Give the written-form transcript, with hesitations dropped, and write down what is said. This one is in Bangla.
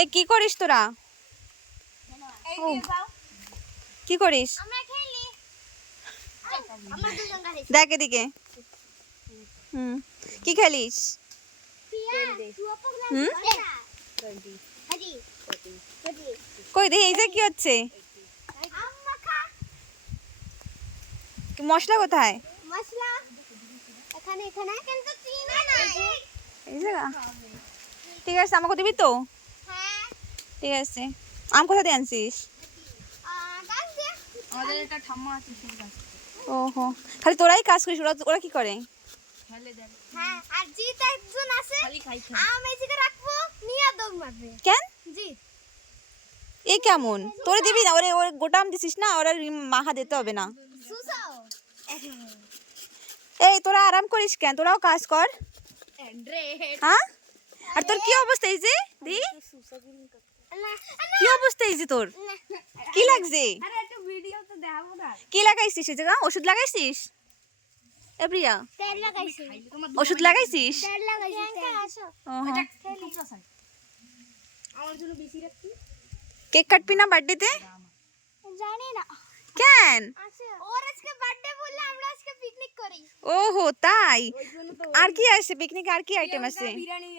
এ কি করিস তোরা? কি করিস? দেখ এদিকে। কি খেলিস? কই দেখি, এই যে কি হচ্ছে? মশলা কোথায়? এই জায়গা। ঠিক আছে, আমাকে দিবি তো? ঠিক আছে। আম কোথা দিয়ে আনছিস? ওহো, খালি তোরাই কাজ করিস, ওরা কি করে? কেন? এ কেমন? তোরে দিবি না? ওরে ওরে গোটা আম দিছিস না, ওরা মাখা দিতে হবে না। এই তোরা আরাম করিস কেন? তোরাও কাজ কর। হ্যাঁ, আর তোর কি অবস্থা? এই যে দি, কি অবস্থা? এই যে তোর কি লাগছে? কি লাগাইছিস? এই জায়গা ওষুধ লাগাইছিস? এ প্রিয়া, ওষুধ লাগাইছিস? কেক কাটবি না বার্থডেতে? জানি না কেন? ওর আজকে বার্থডে বললে আমরা আজকে পিকনিক করি। ওহো তাই। আর কি আছে পিকনিকে? আর কি আইটেম আছে? বিরিয়ানি